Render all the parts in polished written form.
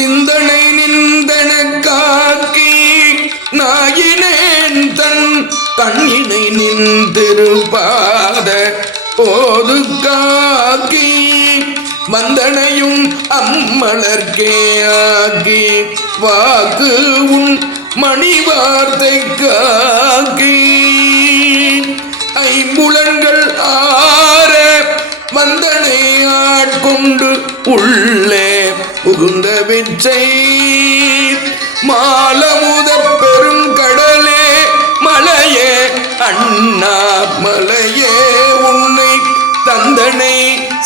சிந்தனை நிந்தனக்காக்கி நாயினேன் தன் கண்ணினை நின்றிருப்பாத போது காக்கி வந்தனையும் அம்மலர்க்கே ஆக்கி வாக்கு உன் மணி வார்த்தை காக்கி ஐம்புலன்கள் ஆற வந்தனை ஆட்கொண்டு உள்ளே புகுந்த விச்சை மாலமுத பெருங்கடலே மலையே அண்ணா மலையே உன்னை தந்தனை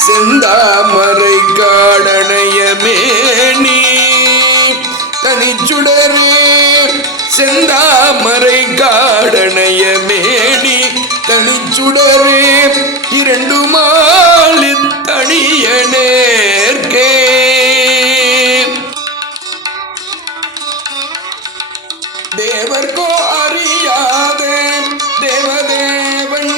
செந்தாமரை காடனைய மேனி தனிச்சுடரே செந்தாமரை காடனைய மேனி தனிச்சுடரே இரண்டு மாலி தனிய நேர்கே தேவர்கோ அறியாதே தேவதேவன்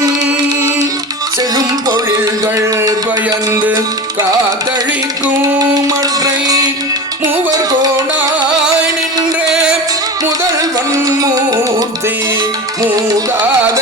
செழும் பொழில்கள் பயந்து காதழிக்கும் மற்றை மூவர் கோணாய் நின்றே முதல்வன் மூர்த்தி மூதாத